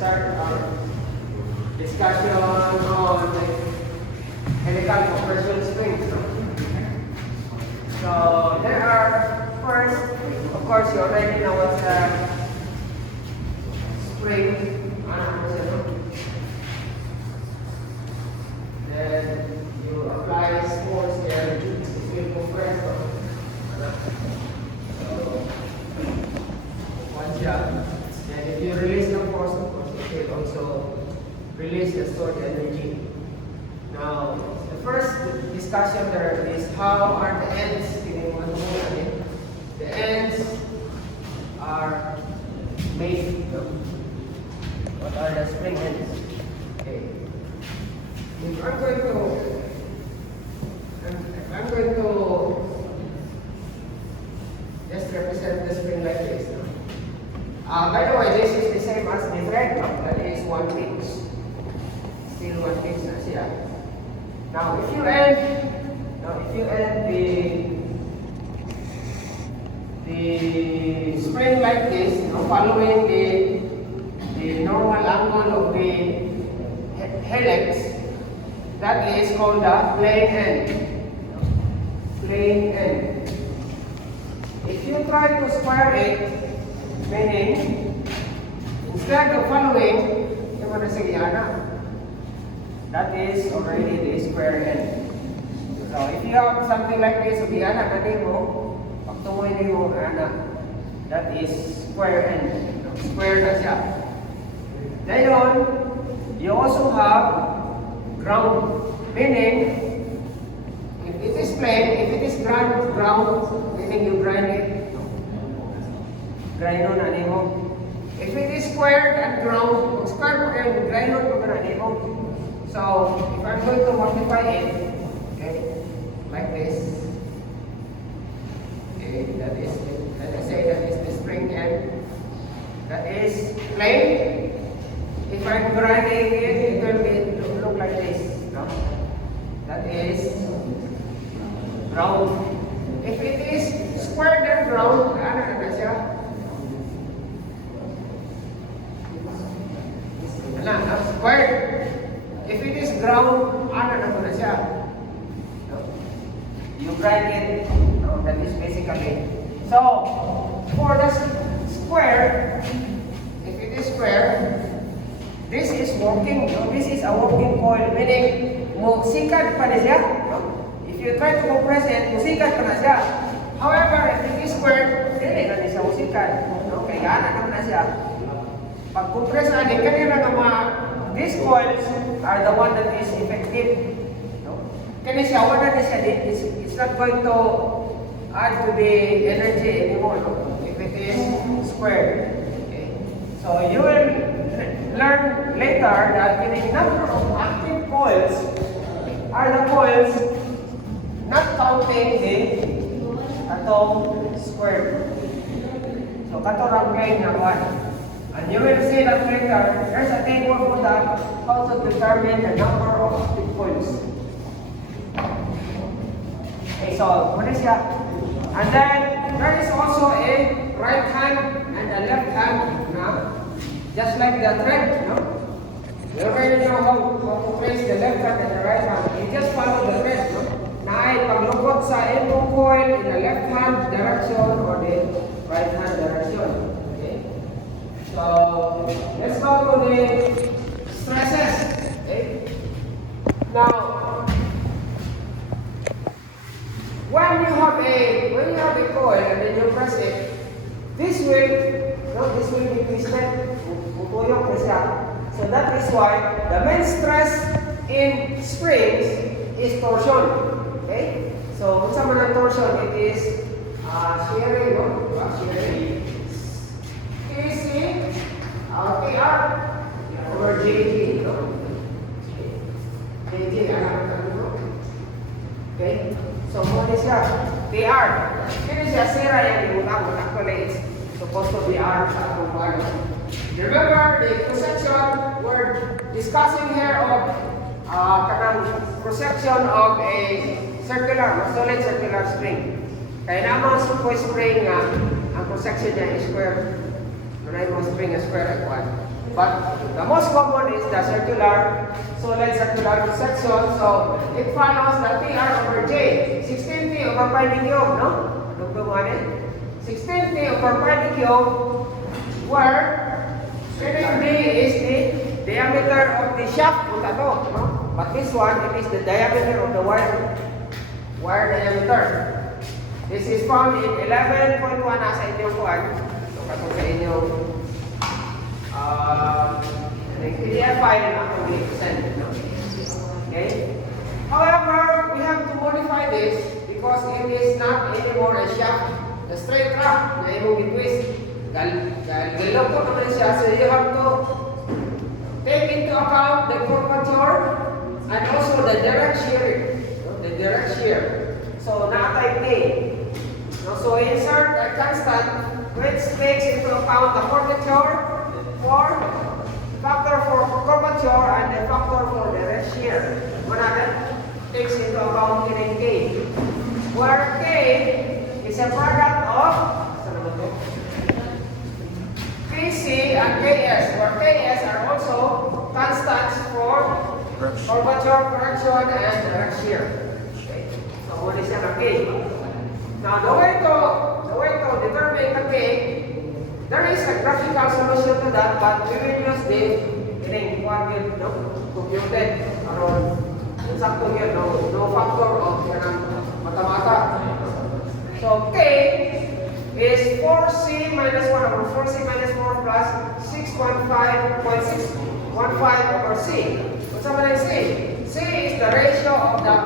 start our discussion on the helical compression springs. No? So there are first, of course, you already know what's the spring. Then you apply force there, it will compress. So once then if you release the force, of course, it will also release the stored energy. Now, the first discussion there is how are the ends? The ends are made. What are the spring ends? Okay. If I'm going to just represent the spring like this. By the way, this is the same as the thread. That is 1 inch. Still 1 inch na siya. Now, if you end the spring like this, following the normal angle of the helix, that is called the plane end. Plane end. If you try to square it, meaning instead of following, that is already the square end. So if you have something like this, that is square end. Square na siya. Ngayon, you also have ground, meaning if it is plain, if it is ground, meaning you grind it. Grind on animo. If it is squared and ground, square and grind on animo. So if I'm going to multiply it, okay, like this. Okay, let us say that is the spring end. That is plain. If I'm grinding it, it will look like this. No? That is round. If it is squared and round, ano na siya? Squared. If it is ground, ano na siya? No? You grind it. No? That is basically. So, for the square, if it is square, this is working. No? This is a working coil, meaning musikat pa na siya. No? If you try to compress it, musikat pa na siya. However, if it is square, hindi na siya musikat. No? Kaya naman na siya. Pag compress na, kanina these coils are the one that is effective. No? Kaya siya, wala na siya, it's not going to add to the energy anymore. No? If it is square. Okay? So you will learn later that the number of active coils are the coils not counting the atong square. So katorang plane na one. And you will see that later, there's a table for that, how to determine the number of active coils. Okay, so what is that? And then there is also a right hand and a left hand. No? Just like the thread, no? You already know how to place the left hand and the right hand. You just follow the thread, no? Na ay paglukot sa imong coil in the left hand direction or the right hand direction. Okay? So let's go to the stresses. Okay? Now, when you have a coil and then you press it, this will be twisted. So that is why the main stress in springs is torsion. Okay? So kung sa mga torsion, it is shearing, no? Shearing. KC, TR, over JG, no? JG, okay? So what is that? TR. Kaya siya sira yung utang, actually it's supposed to be R sa akong balo. Remember the cross-section, we're discussing here of cross-section of a solid circular spring. Kaya naman sa spring ang cross-section niya is square. Tunay mo spring is square like what? But the most common is the circular, solid circular section. So it follows that PR over J. 16T over pi d cube, no? Dugtungan eh. 16T over pi d cube, where spinning D is the diameter of the shaft, no? But this one, it is the diameter of the wire diameter. This is found in 11.1 nasa inyong kuhan. So, katong sa inyong PDF file na akong i-send. Okay? However, we have to modify this because it is not anymore a shaft, a straight track na imong i-twist. Galiloko naman siya, so you have to take into account the curvature and also the direct shear. The direct shear. So, nakatay K. So, insert a constant which takes into account the curvature for factor for curvature and the factor for direct shear. Managad takes into account in K. Where K is a product of PC and KS, where KS are also constants for curvature, correction, and direct shear. Okay. So, what is an K? Now, the way to determine the K, there is a graphical solution to that, but we will use the computed around no factor of mata-mata. So, K is 4C minus 1 over 4C minus 4 plus 6.615 over C. What's up with C? C is the ratio of the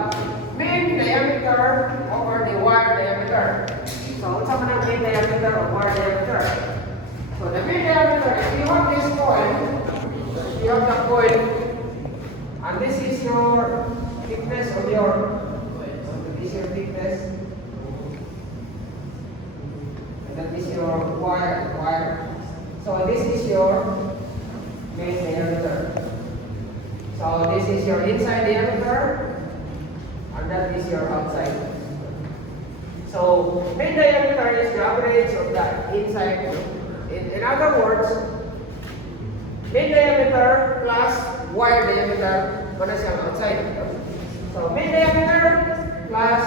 mean diameter over the wire diameter. So, what's up with the mean diameter of wire diameter? So, the mean diameter, if you have this coil, you have the coil, and this is your thickness of your, this is your thickness, and that is your wire. So, this is your main diameter. So, this is your inside diameter, and that is your outside. So, main diameter is the average of the inside. In other words, main diameter plus wire diameter, mana siyang outside. So, main diameter plus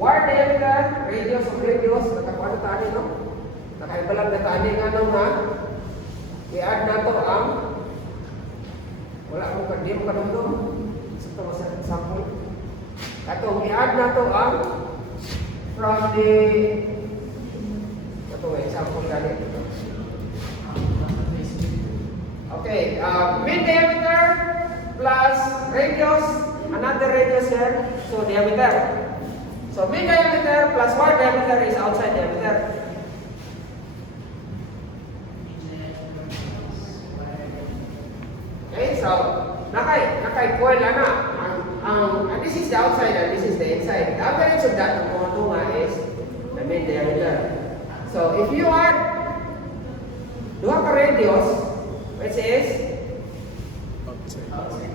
wire diameter, radius of radius, nakakuha na tani, no? Nakaibalang na tani nga nung i-add na to ang wala mo ka, di mo kanundong. Ito sa sample. Atong i-add na to ang from the ito example galing. Okay, mean diameter plus radius, another radius here, so diameter. So mean diameter plus wire diameter is outside diameter. Okay, so nakay coil ana. And this is the outside and this is the inside. The average of that is the mean diameter. So if you add duha ka radius, which is outside.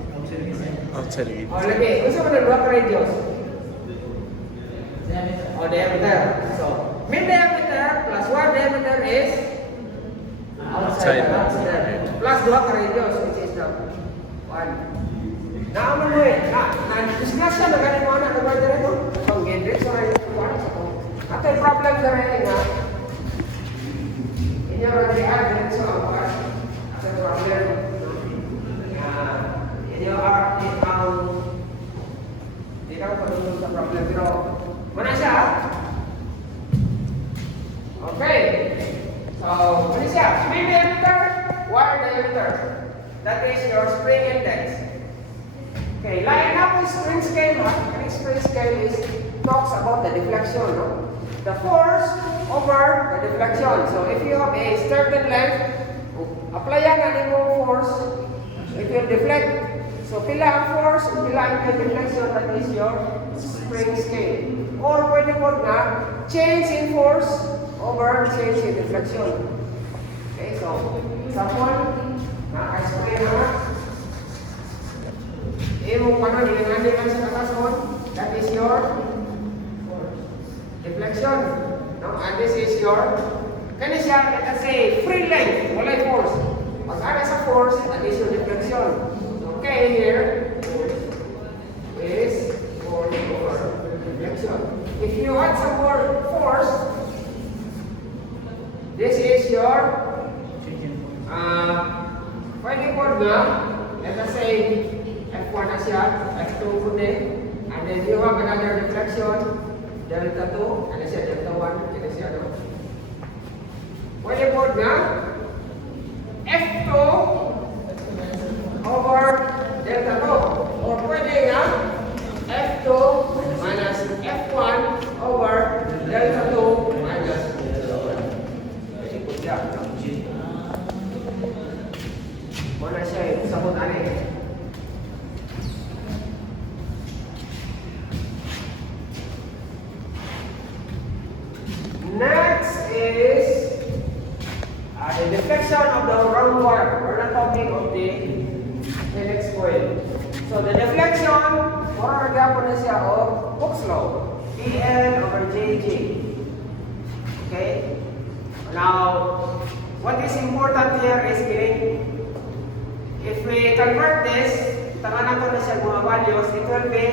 Oh, lagi. Unsa man ang duha ka radius? Diameter. So, mean diameter plus wire diameter is outside diameter. Plus duha ka radius, which is the one. Naaman mo eh. Na-discuss siya na ganun mo na nagawin na ito. Pang gendrix o rin ito. Ato yung problem na rin nga. Inyo rin di-add so ang part. Ato yung problem. Inyo ang di na ko panunod sa problem. Pero, mana siya? Okay. So, ano siya? Spring diameter, wire diameter. That is your spring index. Okay, line up with spring scale. Spring scale talks about the deflection, no? The force over the deflection. So if you have a certain length, apply ang force, it will deflect. So pila ang force, pila ang deflection, that is your spring scale. Or pwede po na change in force over change in deflection. Okay, so example, na-explain na. Yung hinangan sa katasod, that is your deflection. No? And this is your, kani siya, let us say, free length, walay force. Pag ana sa force, that is your deflection. Okay, here is force over deflection. If you add some more force, this is your pwede po na, let us say F1 na siya, F2 po din, and then you have another deflection, delta 2, ano siya, delta 1, ano siya, no? Pwede po na F2 over delta 2, or pwede na F2 minus F1 over delta 2 minus delta 1. Pwede po siya, no? Muna siya yung sabot ani. Next is the deflection of the round wire. We're not talking of the helix coil. So the deflection, more gapon na siya of Hooke's law. PL over JJ. Okay? Now, what is important here is getting, if we convert this, tanga na ito na siya mga values, it will be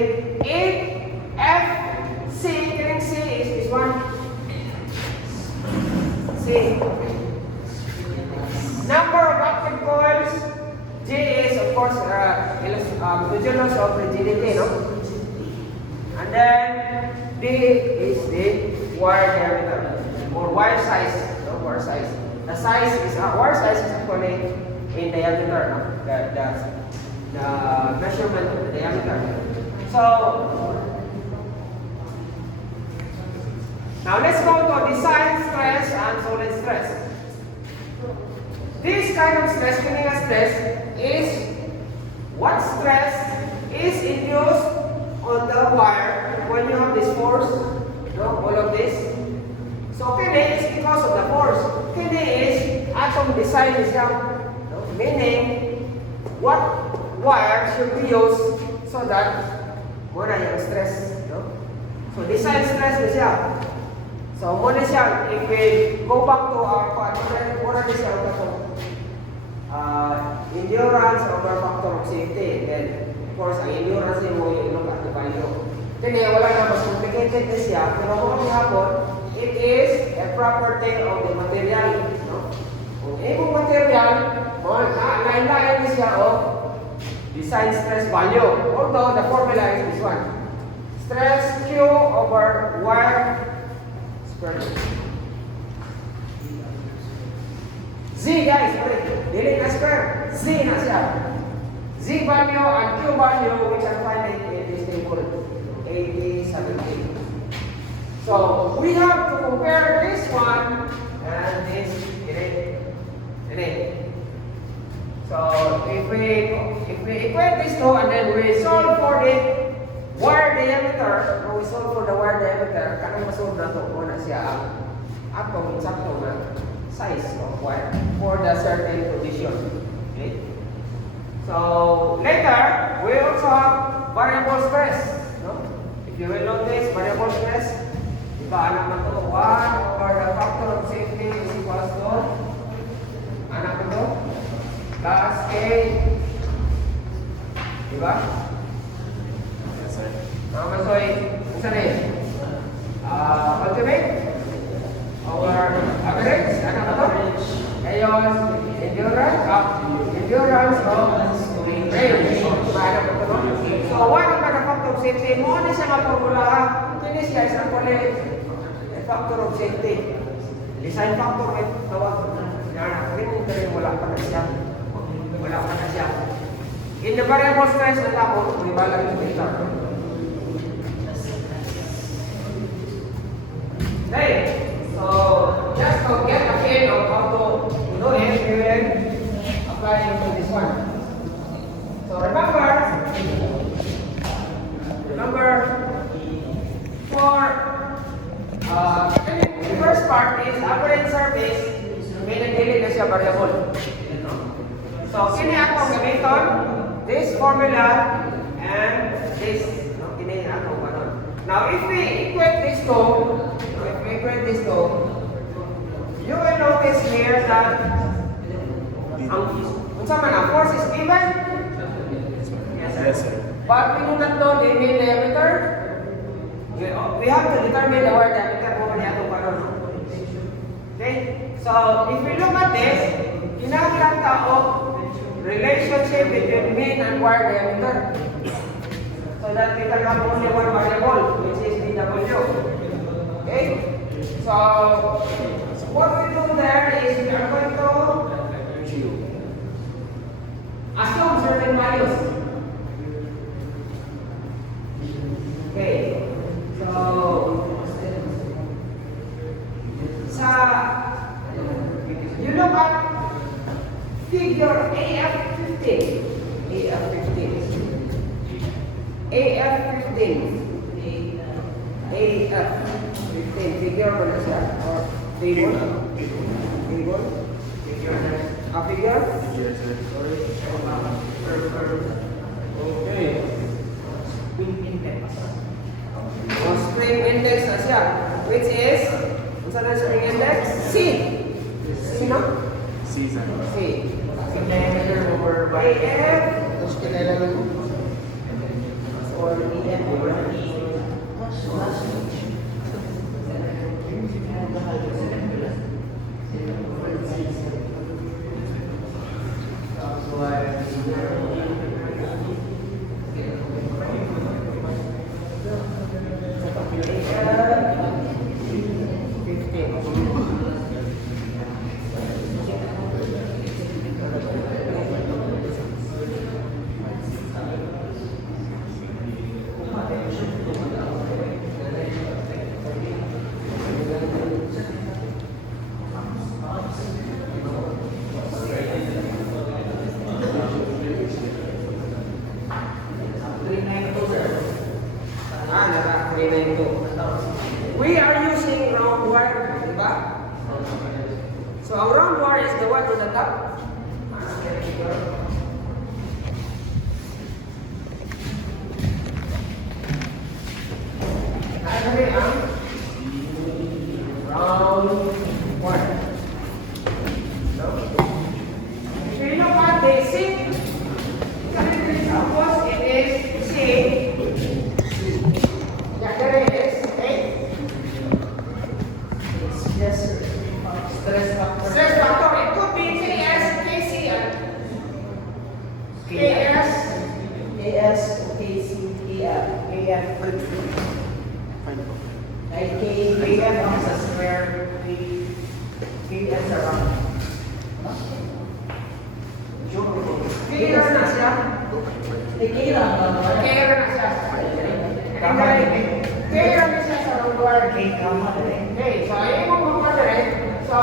8 F C. Kining C is this one. C. Number of active coils. G is of course modulus of rigidity, no? And then D is the wire diameter or wire size, no? Wire size. The size is wire size is actually in diameter, no? The measurement of the diameter. So now let's go to design stress and solid stress. This kind of stress, kinetic stress, is what stress is induced on the wire when you have this force, no? All of this. So kinetic is because of the force. Kinetic is atom design is down, no? Meaning what wire should be used so that muna yung stress, no? So design stress na siya. So muna siya, if we go back to our muna na siya endurance over factor of safety. Then of course ang endurance niya mo yung look at the value. Kaya wala na mas complicated na siya, pero kung hapon, it is a property of the material, no? Kung ibang material, lain-lain na siya of design stress value. Although the formula is this one. Stress Q over wire square. Z guys, sorry. Dili na square. Z na siya. Z value and Q value which are found in this table. 80, 70. So we have to compare this one and this. So if we equate these two and then we solve for the wire diameter, we solve for the wire diameter, kanang masolve na to muna siya ang atong sakto na size of wire for the certain condition. Okay? So later we also have variable stress. No? If you will notice variable stress, diba anak na to 1 over the factor of safety is equals to anak na to plus K. Diba? Yes, sir. Masoy, isa na yun? Ultimate over average, ano ba ito? Ngayon, endurance of range. Paano ba ito? So, one of the factor of safety, mo na siya formula. Hindi siya isang factor of safety. Design factor, may tawag. Wala pa na siya. Wala pa na siya. In the variable stress, wala po, may balang yung data. Okay, so just to get a feel of how to do it, we will apply to this one. So remember, for the first part is average surface, may nagdili na siya variable. So kini akong gamiton, this formula and this, kini akong ganon. Now if we equate these two, you will notice here that Unsa man ang force is given? Yes, sir. But we do not know the main diameter. We have to determine the wire diameter over the atong karon. Okay? So, if we look at this, kinahanglan ka of relationship between mean and wire diameter. So that we can have only one variable, which is the W. Okay? So, what we do there is we are going to assume certain values. Okay. So, you look at figure AF15. AF15. AF15. AF15. Figure mo na siya? Or table? Table? Figure? Yes, sir. Okay. O, spring index na siya. Which is, unsa na spring index? C. Sino? Season. C. Diameter over by AF. Tapos kinailangan mo. Or EF over E. We are using round wire, di ba? So our round wire is the one on the top. Ano ang round wire? If you look at the seat, suppose it is C. There is a stress factor. Stress factor. It could be KS, KC, and KS, KC, KF. Fine po. KF is a square, KS around. figure na siya. Kira ba? Kaya na siya. Kaya na siya sa round wire. Okay, so ayun mo mag-moderate. So,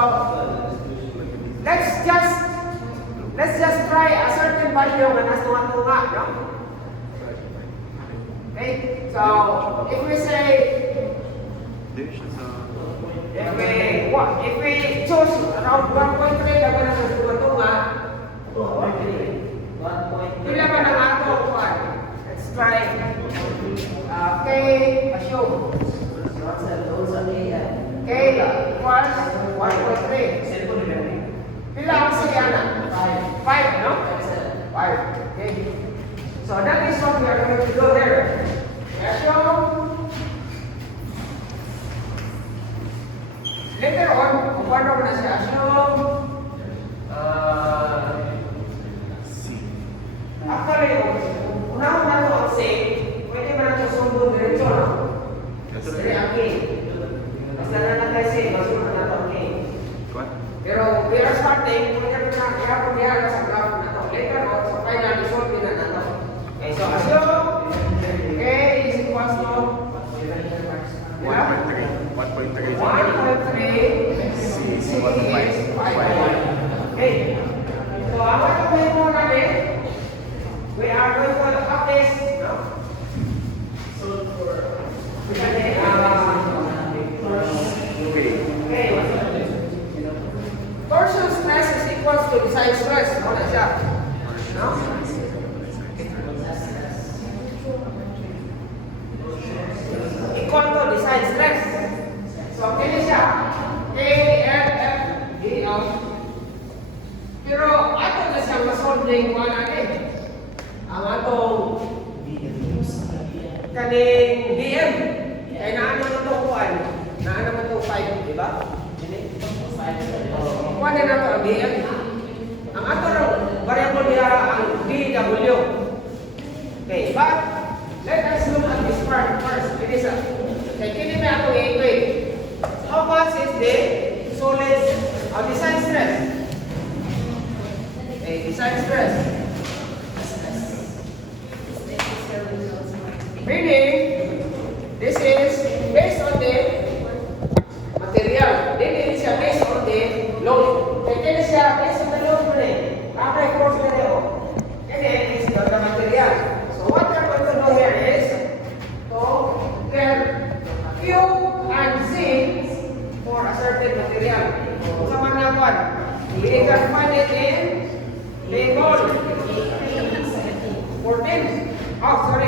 let's just try a certain value na nasa tunga, no? Okay, so if we say, if we choose around 1.3 na ba na sa tunga, pila ba ng ato kuwan? Let's try. Okay, assume. K equals 1.3. Pila ang siyana? 5, no? 5. Okay. So that is what we are going to do there. Assume. Later on, kung paano mo na siya assume, actually, unahon na ito ang same, pwede ba natin sundo diretso, no? Dire ang K. Basta na nag-same, masunod na ito ang K. Pero we are starting, pwede na ihapon niya sa graph na ito. Later on, sa final result, din na ito. Okay, so assume, K is equals to 1.3. 1.3. 1.3 C is C 1.5. is 5. Okay. So, ang gagawin mo natin, we are going to look up this, no? Okay. Torsion stress is equals to design stress. Ano na siya? No? Equal to design stress. So, kaya siya. K, F, F, D, O. Pero, ato resolve yung kuha natin. Ang atong kaning DM. Kaya naan naman ito kuhaan. Naan naman ito 5, di ba? Kuha na nato ang DM. Ang atong variable niya ang DW. Okay, but let us look at this part first. It is a, kaya kini na atong i-equate. How much is the solid design stress? Okay, design stress. Meaning, this is based on the material. Then it is based on the load. And then it is based on the load mo rin. After force na rin. And then it is the material. So what we are going to do here is to get Q and Z for a certain material. Kung sa manapan, we can find it in label 14. Oh, sorry.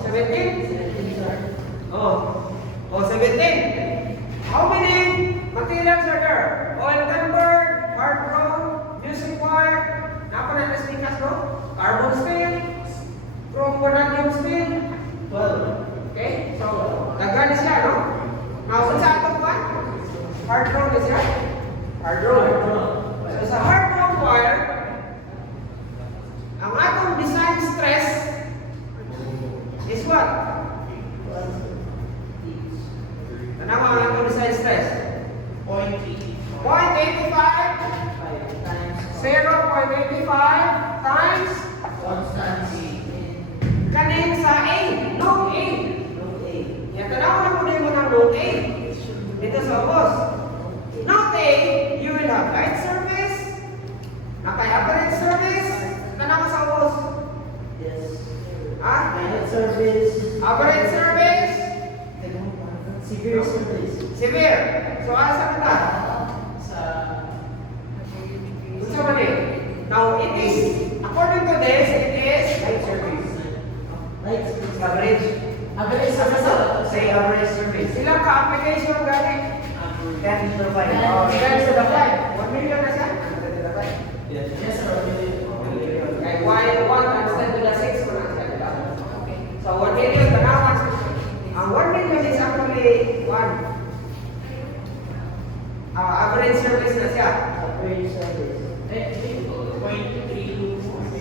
17? Oh, 17. How many materials are there? Oil convert, hard rock, music wire, napa na nas no? Carbon steel, chrome vanadium steel. 12. Okay? So, daghan siya, no? Now, sa ato pa? Hard rock is siya? Hard rock. So, sa hard rock wire, ang atong design stress is what? Tanawa ang atong design stress? 0.85 times kanin sa A, node A. Yan, tanawa na muna mo ng node A. Dito sa boss. Node A, you will have light surface, naka-average surface, tanawa sa boss. Ah? Service. Average surface, Severe service. severe. So, asa na ta? Sa Unsa man eh? Now, it is, according to this, it is light service. Light service. average. Average service. Say average surface. Ilang ka-application gani? 10 to 5. Oh, 10 to the 5. 1 million na siya? 10 to the 5. Yes, sir. Okay, why 1 times 10 to the 6 mo na siya, di ba? Okay. So, 1 million, tanawan. Ang 1 million is actually 1. Average surface na siya. Average service.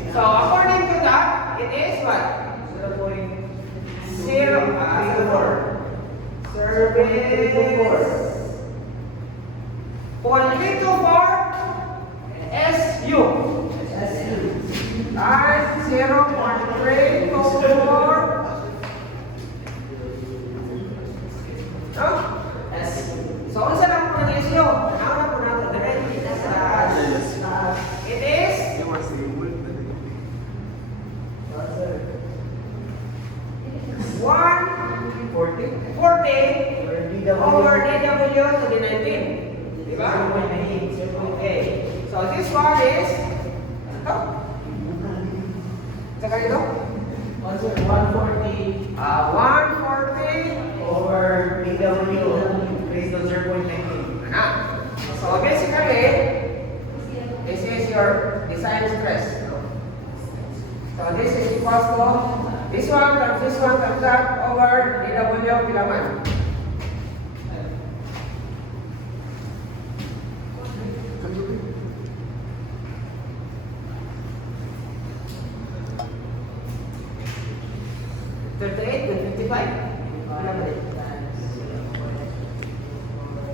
So, according to that, it is what? 0.04. Service 0.324 SU. Times 0.324. No? So, unsa lang po ng SU? Nauna po nato direct. It is You want to say wood? 140 over DW to the 19. Diba? Okay. So this one is ito. Saka ito? 140 140 over BW raised to 0.19. Ano? So basically, this is your design stress. So this is equals to this one times that over DW bilangan.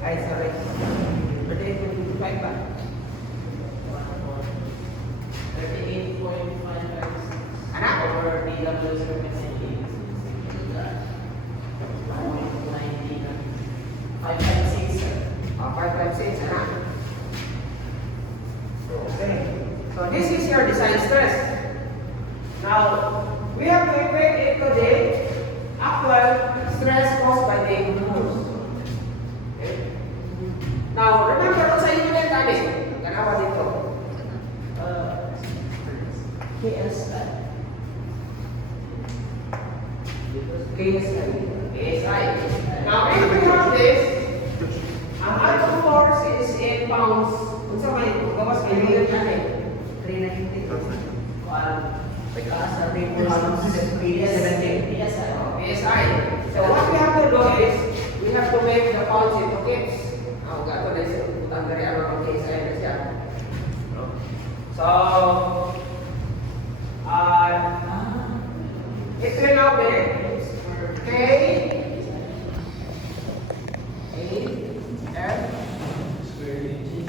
Ay, sorry. 38 to 55 ba? 38.5 Anak? over BW 0.19. 556, sir. 556, anak. Okay. So this is your design stress. Now, we have to equate it to the actual stress caused by the impulse. Okay. Now, remember kung sa unit ani, ganawa dito. KSI. KSI. Now, if we have this, ang atom force is in pounds. Kung sa may gawas kay unit ani. 390. Perfect. Sa table ng PSI. So what we have to do is, we have to make the pounds into kips. Gato na siya. Utang dari ano ng PSI na siya. So, it will now be K, A, F,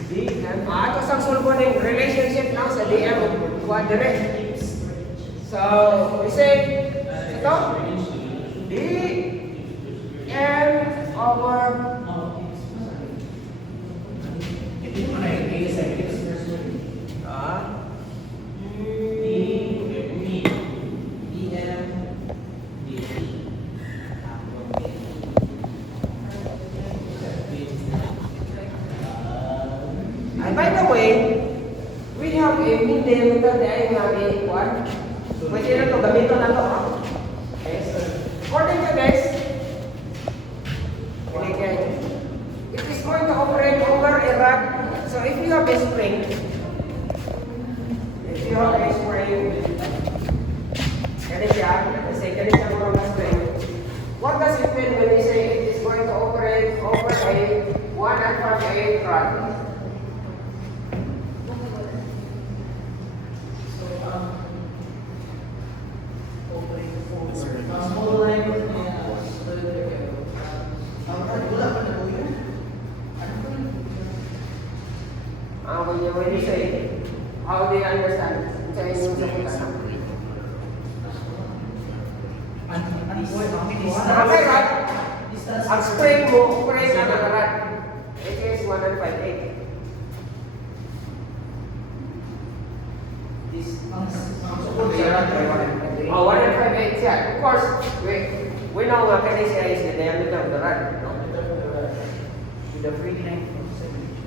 D, then ito sang sulbo ng relationship lang sa DM quadrant. So, we say, ito, D, M over and by the way, we have a mean diameter there na A1. Pwede na ito, gamitin na ito. Okay, so according to this, it is going to operate over a rod. So if you have a spring, let's say, what does it mean when we say it is going to operate over a 1.8 rod? When you say, how do you understand? Sa inyong sagutan. Okay, right? Ang spring mo, operate na nakarat. It is 1.58. Oh, 1.58 siya. Of course, we know nga kani siya is the diameter of the rod. With the free length of 7 inches.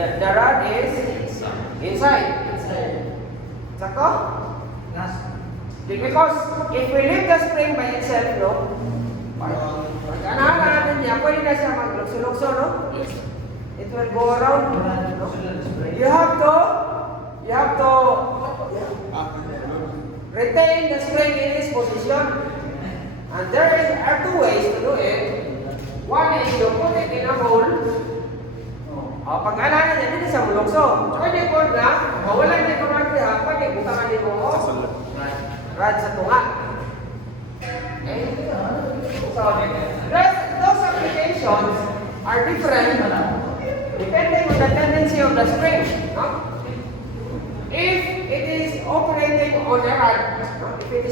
The rod is inside. Sako? Because if we leave the spring by itself, no? Pagkanahan natin niya, pwede na siya maglukso-lukso, no? It will go around. No? You have to retain the spring in its position. And there are two ways to do it. One is you put it in a hole. Pag-alanan niya, hindi siya mulokso. Pwede po na, wala niya kung natin, pwede bukangan niyo mo, rad sa tunga. Okay? So, those applications are different depending on the tendency of the spring. No? If it is operating on a rod, when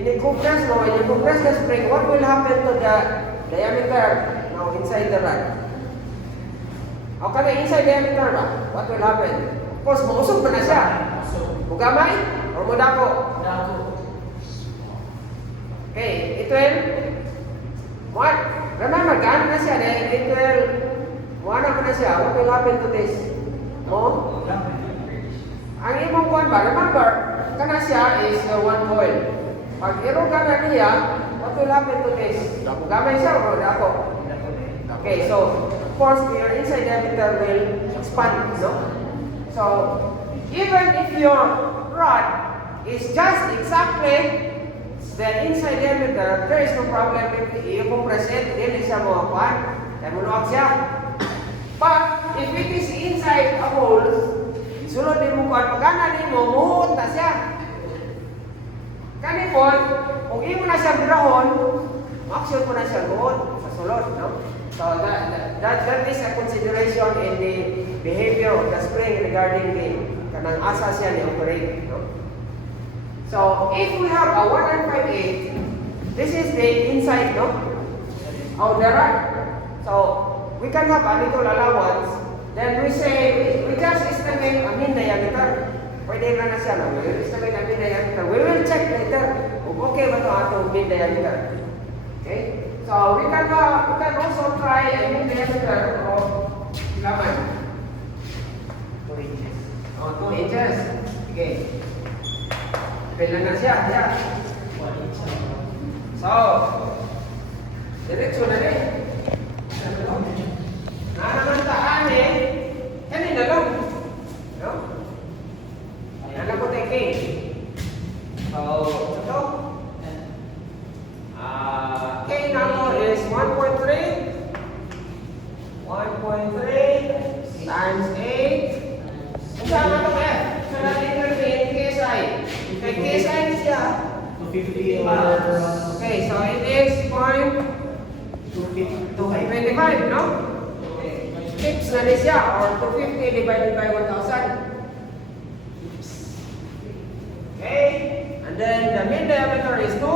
you compress the spring, what will happen to the diameter now inside the rod? Okay, inside diameter ba? What will happen? Of course, mausog ba na siya? Mugamay? Or mudako? Okay, it will what? Remember, gano'n na siya. It will muana ko na siya. What will happen to this? Mo? Ang imong kuwan ba? Remember, kana siya is one coil. Pag iroga na niya, what will happen to this? Mugamay siya o dako? Okay, so of course, your inside diameter will expand, no? So, even if your rod is just exactly the inside diameter, there is no problem if you compress it, dili siya mo akuan, kaya munuag siya. But, if it is inside a hole, isulod din mo kuan, pagana din mo, muhot na siya. Kanipon, kung imo na siya birahon, action po na siya muhot sa sulod, no? So that is a consideration in the behavior of the spring regarding the kanang asa siya ni operate. No? So if we have a 1.58, this is the inside, no? Of the rod. So we can have a little allowance. Then we say we just estimate a mean diameter. Pwede na siya, no? We will estimate a mean diameter. We will check later kung okay ba ito atong mean diameter. Okay? So we can also try a mean diameter of laman. 2 inches. Oh, 2 inches. Okay. Pila na siya. Yeah. 1 inch. So, Diretso na rin. Nanamantaan eh. Kanina lang. No? Ayan lang ko tayo K. So, ito. K number is 1.3. 1.3 times 8. Saan na ito eh? Saan natin yung KSI? Kay KSI siya. 250 over Okay, so it is 0.225, no? Tips na rin siya, or 250 divided by 1,000. Okay, and then the mean diameter is 2.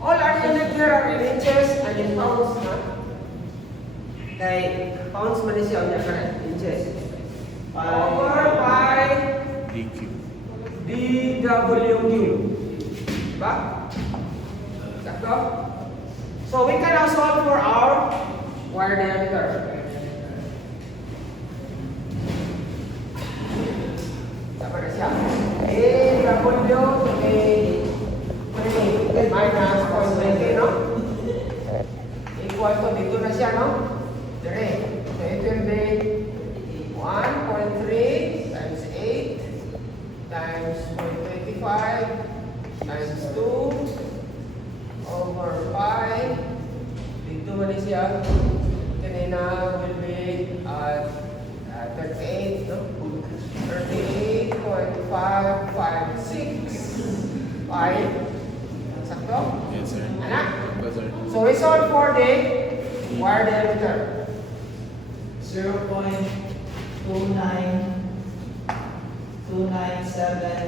All our unit here are in inches and in pounds, no? Kay pounds man rin siya, inches. Over by DQ. DWQ. Diba? Sakto? So we can now solve for our wire diameter. Sama na siya. AW minus 0.20, no? Equal to dito na siya, no? Dire. So it will be 1.3 times 8 times 0.25 times 2 over 5. Dito man siya. Kanina will be 38, no? 38.556. 5. Sakto? Yes, sir. Anak? Yes, sir. So we solve for the wire diameter.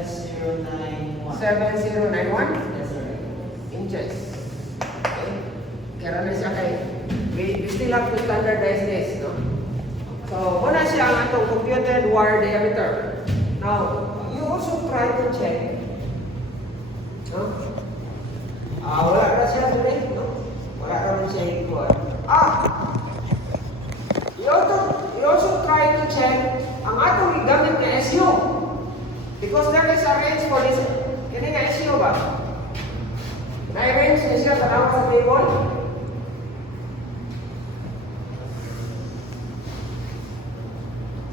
0.29791. 7091 Yes, sir. inches. Okay? Kaya na siya kay we still have to standardize this, no? So, muna siya ang atong computed wire diameter. Now, you also try to check. No? Wala na siya tuloy, no? Wala na siya equal. You also try to check ang atong gamit na SU. Because there is a range for this. Kini nga SU ba? Na-range na siya tanaw sa table.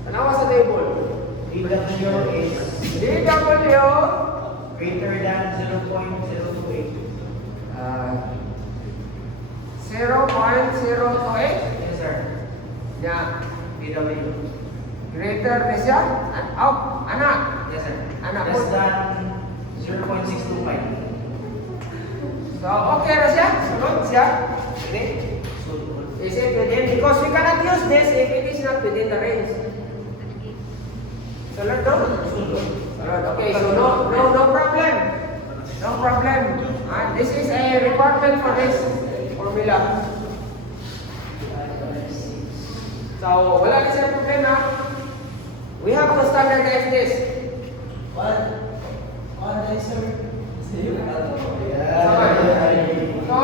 Tanaw sa table. DW is DW greater than 0.028. 0.028. Yes, sir. Yeah. DW. Greater na siya? Anak. Yes, sir. Anak Less po. than 0.625. So, okay na siya? Sunod siya? Hindi. Is it within? Because we cannot use this if it is not within the range. Sunod no? Sunod. Okay, so no problem. No problem. This is a requirement for this formula. So, wala na siya problema. We have to standardize this. What is, sir? So,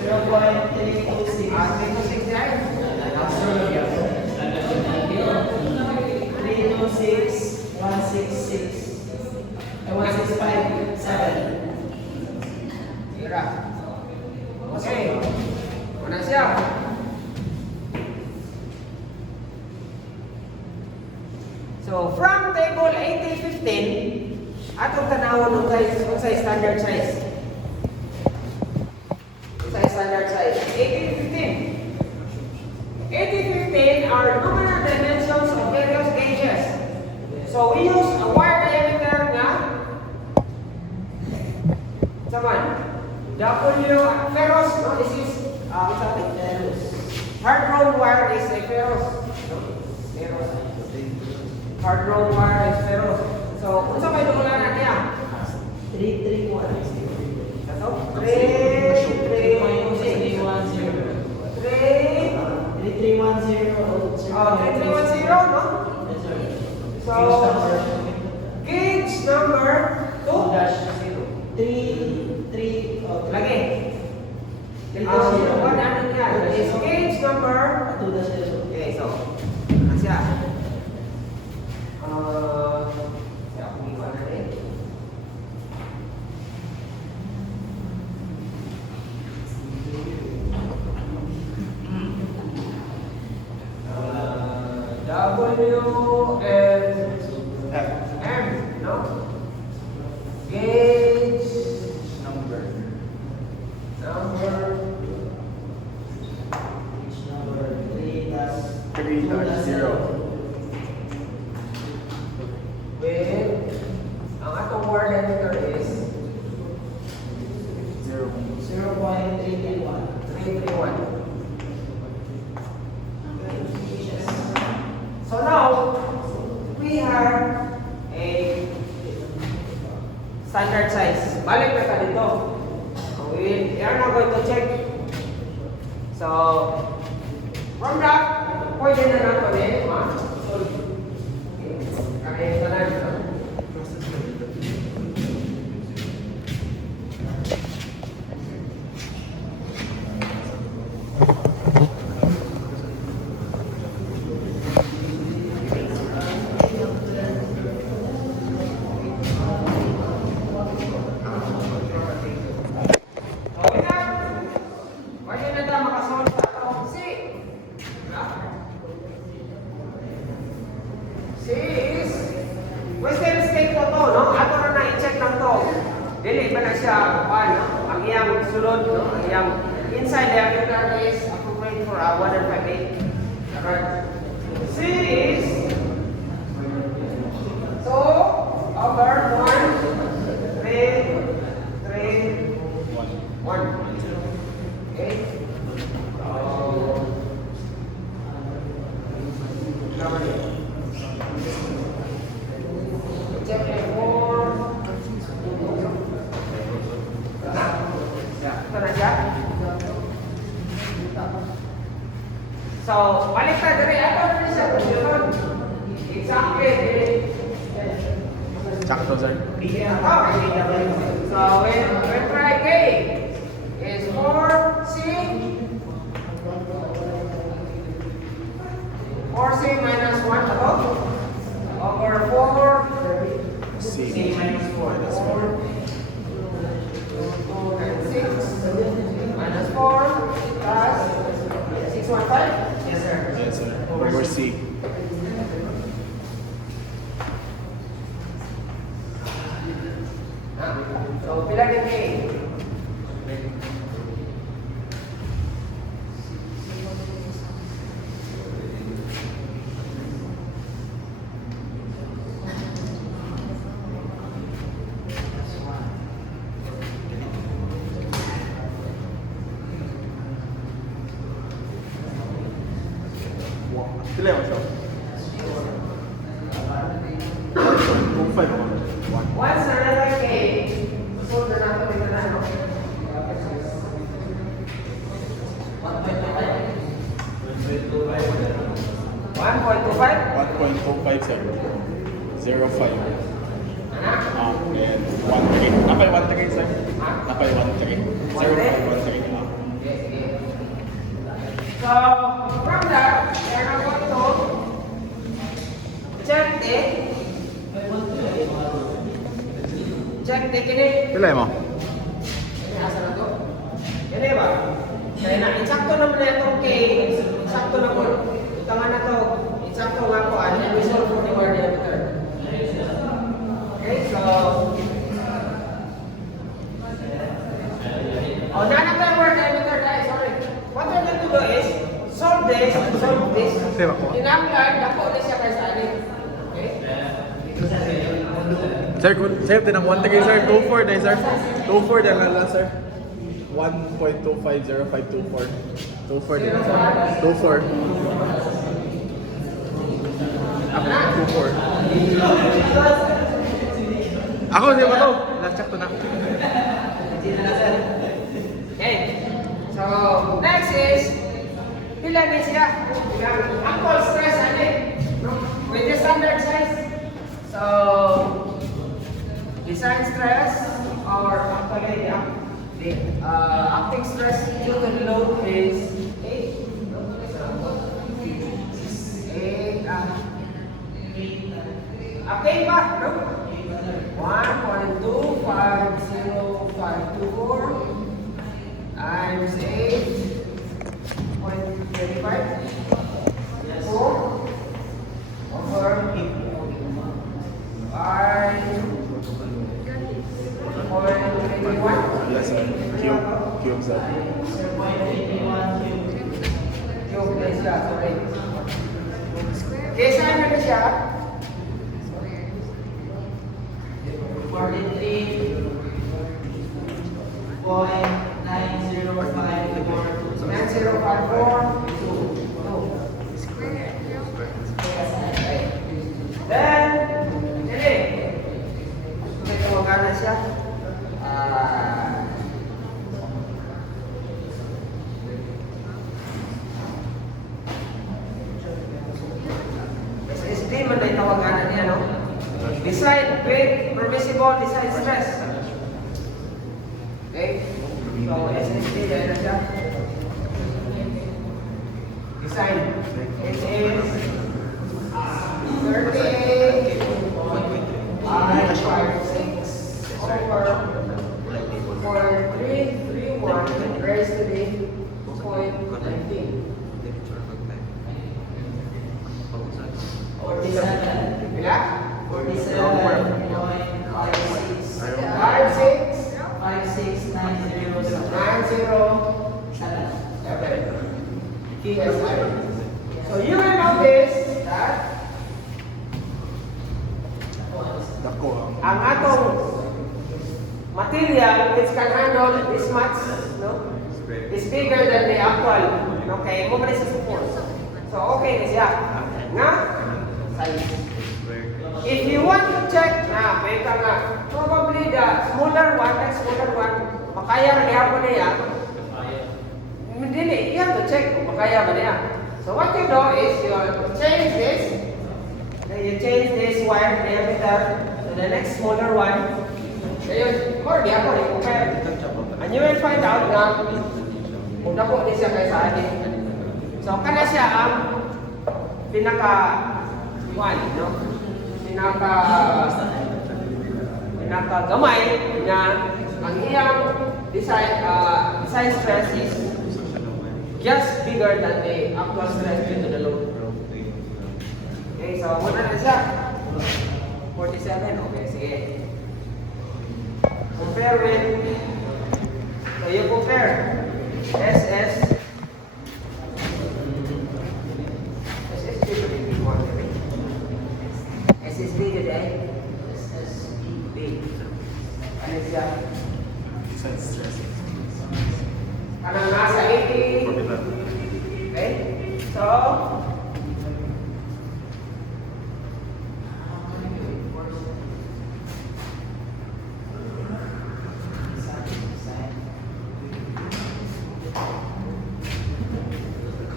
0.326. 326 yan. 326, 166, 165, 7. Tira. Okay. Una siya. So, from table 8015, atong tanawon ng size standard size. Size standard size. 8015. 8015 are numeral dimensions of various gauges. So, we use a wire diameter nga saman. W ferrous, no? This is something ferrous. Hard rolled wire is a ferrous. No? Ferrous. Hard rolled wire is ferrous. So, kung sa may dugulan natin yan? 331. Ano? 331. 3310. 3310, no? Yes, sir. So, gauge number 2. 3. Lagi. What ano yan? Is gauge number 2. okay, so, ano siya? Siya akong iwan na rin. W and M, no? Gauge Number. number Each number 3 dash 3-0. with ang atong word editor is 0.331. 331. So now we have a standard size. Balik na tayo dito. We are now going to check. So from that, pwede na nato eh, solve. Okay, kaya na dito. Okay na. Pwede na tayo makasolve sa atong C. C is Western state po to, no? Ato na i-check lang to. Dili ba na siya, no? Ang iyang sulod, no? Ang iyang inside the editor is appropriate for 158. Alright. C is so over 1, 3, 3, 1. Okay? Check and for ito na siya. So, balik na diri. Ato na siya. Exactly. Sakto, sir. So, when try K is 4C 4C minus 1 ako over 4 C. minus 4 Minus 4. and 6 minus 4 plus 615? Yes, sir. Yes, sir. Over C. So, pila ni K? Pila mo siya? 1.5 ako. 1. Once another K, so na natin dito na, no? 1.25? 1.25, sir. 0.5. Anak? And 1.3. Napay 1.3, sir. Napay 1.3. 0.5, 1.3. Sige, sige. So, from that, we are now going to check the kini. Pila mo? Ini asa na to? Ini ba? Kaya na, insakto naman na itong K. Insakto na po. Tanga na to. Insakto nga po. Ano yung resolve for the word editor? Okay, so... Oh, na tayo word editor guys. Sorry. What we're going to do is solve this and solve this. Save ako. Tinanglan, dako ulit siya kay Sally. Okay? Sir, save din ang 1.3, sir. 2.4 din, sir. 2.4 din lang, sir. 1.250524. 2.4 din, sir. 2.4. Ako, 2.4. Ako, di ba to? Last check to na. Okay. So, next is pila ni siya. Actual stress ani, no? With the standard size. So, design stress or actually the acting stress due to the load is 8. 8. Acting ba? No? 1.250524 times 8.25. 4. 0.81 cube. Cube na siya, sorry. Kesa ano na siya? 43.9054. Then, ini. May tawagan siya. SSD man na tawagan niya, no? Design, grade, permissible, design stress. Okay? So, SSD, dahil na siya. Design. It is 38 I56 over 4331 raised to the 2.19. 47. Bila? 47.56. 56 5690. 90 So you will notice that Dako. ang atong material which can handle this much, no, is bigger than the actual. Okay, mo man sa support. So okay na siya. Nga size. If you want to check na may ka nga, probably the smaller one, makaya ra gyapon niya. Dili, you have to check kung makaya ba niya. So what you do is you change this. Then you change this wire diameter to the next smaller one. Then or di ako compare. And you will find out na kung dako ni siya kaysa atin. So kana siya ang pinaka one, no? Pinaka gamay na ang iyang design stress is just bigger than the actual stress due to the load. Okay, so muna na siya. 47, okay, sige. Compare with, so you compare SS SSB today. SSB. Ano siya? Ano nasa 80? Okay? So,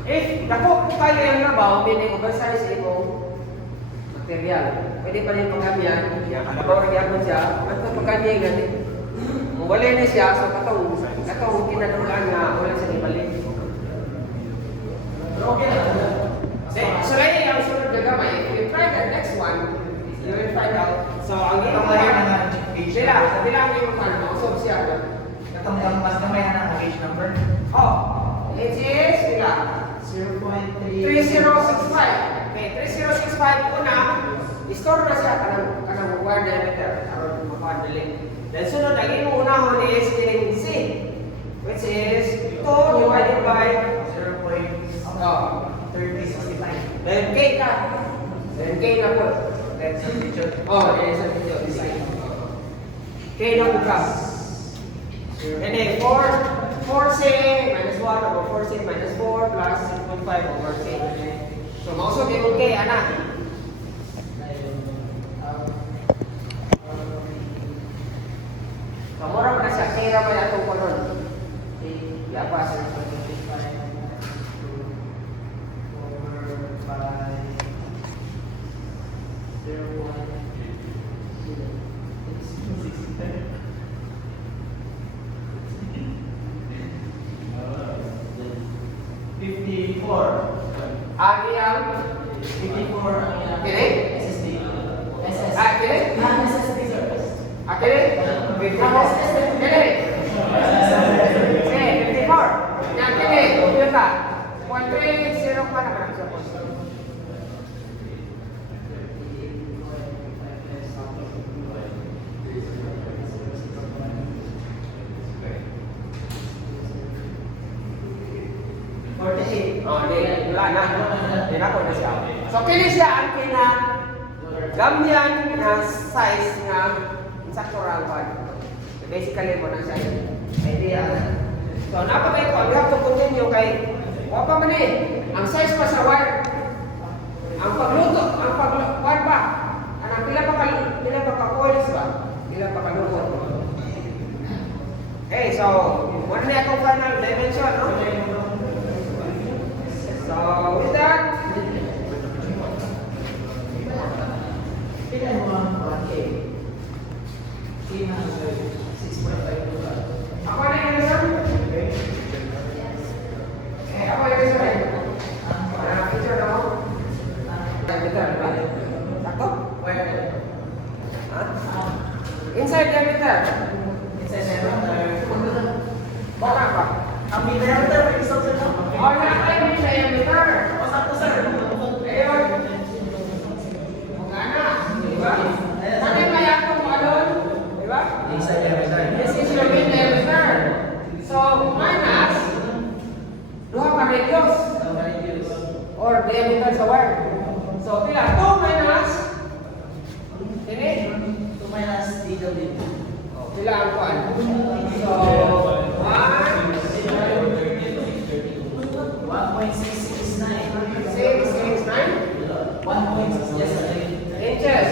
if dako po kayo yung nabaw, meaning oversize imong material, pwede pa rin pagkamiyan, kabaw rin ako siya, at pagkamiyan ganit. Wala na siya, so katong kinadulaan nga, wala siya ibalik. Okay na. So lagi ang sunod na gamay, if you try the next one, you will find out. So ang ito nga, sila ang yung ano, so siya. Katong mas gamay na ang page number. Oh, it is, sila. 0.3. 3065. Okay, 3065 una, store na siya kanang wire diameter aron mapadali. Then sunod ang imong unahon is kining C, which is 2 divided by 0.3065. then K ka. Then K na po. Then oh, then sa video design. K na po ka. And then 4C minus 1 over 4C minus 4 plus 6.5 over C. So mausog yung K, anak. Kamura pa na siya, kaya pa na itong konon. Yapa siya. Ang iyang 54. kini? SSD. SS. Kini? SSD, sir. Kini? 54. Kini? Sige, 54. Yan, kini. Computer. 130 pa na siya po. wala na. Tinako na siya. So, kini siya ang gamyan na size nga insakto ra ang so, basically mo na siya idea. So, napakay ko, we have to continue kay wapa man ang size pa sa wire. Ang pagluto, ang pagluto ba? Anang pila pa ka coils ba? Pila pa ka luto. Okay, so, one na itong final dimension, no? So, with that, Pila mo ang 1K? 6.5 ako na yung isa? Ako yung isa rin. Ano picture na mo? Diameter, ba? Ako? Ha? Inside diameter. Baka ba? Ang diameter, may isang sa O, nakakay mo yung diameter. Sakto, sir. Ayun. Magana. Diba? Saan yung mayak mo alon? Diba? Isa diameter. This is your main diameter. So, minus, duha ka radius or diameter sa wire. So, pila? 2 minus, ini? 2 minus DW. Pila ang kuan? So, 1.669. 1.669 1.6, yes, sir. inches.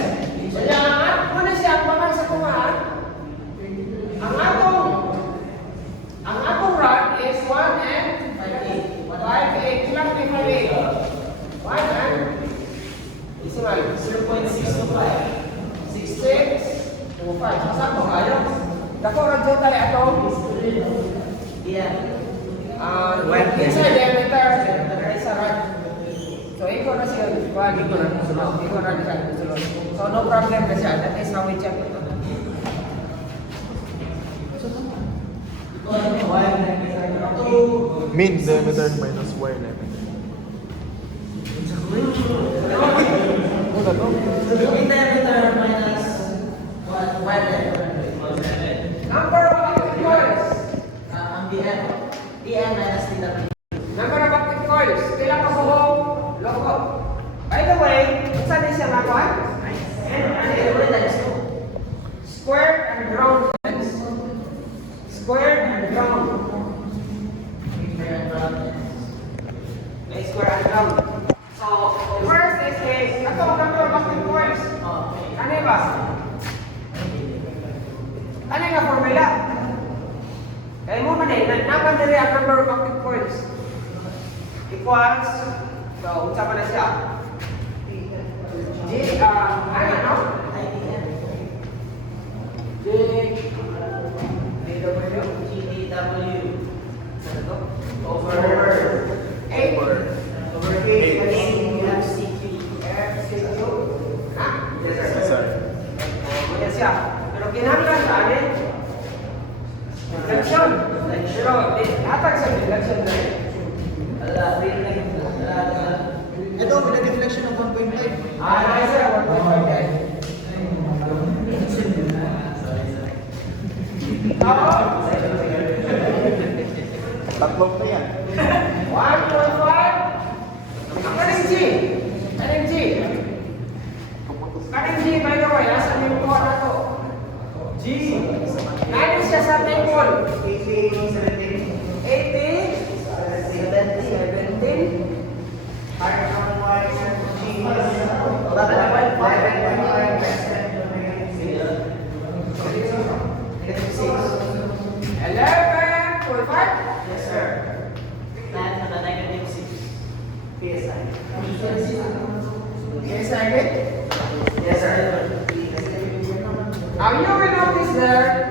So, yan, muna siya ang pamang sa kumaan. Ang atong rod is 1 and 5/8. Ilang 5/8? 1 and decimal. 0.625. 6.25. Sakto kayo. Dako rod dyan tayo atong Yeah. inside diameter sa rod. So, ikaw na siya. Wag, ikaw na musulog. Ikaw na siya musulog. So, no problem na siya. That is how we check it. Mean diameter minus wire diameter. Ano to? Mean diameter minus 1 diameter. Number of active coils. Ang DN minus DW. Number of active coils. Pila ka buhok? Loko. By the way, saan din siya makuha? Square and round. Square and round. May square and round. So, the first is ito ang number of active coils. Ano ba? Ano nga formula? Kaya mo man naman diri ang number of active coils. Equals, so, unsa pa na siya? Ano, no? GDW. Over 8. Over 8. FCQ. Ha? Yes, sir. Yes, sir. Muna siya. Pero kinahanglan sa anin, reflection. Pero, hatag sa reflection na rin. Ito, pinag-reflection ng 1.5. Nice, sir. 1.5. Tatlong na yan. 1.5. Kaning G. Kaning G. Kaning G, by the way, nasa yung kuha na to. G. Nainis siya sa table. 80. 17. Yes, sir. Net na negative 6. PSI. Yes, I get. Yes, sir. Now you will notice there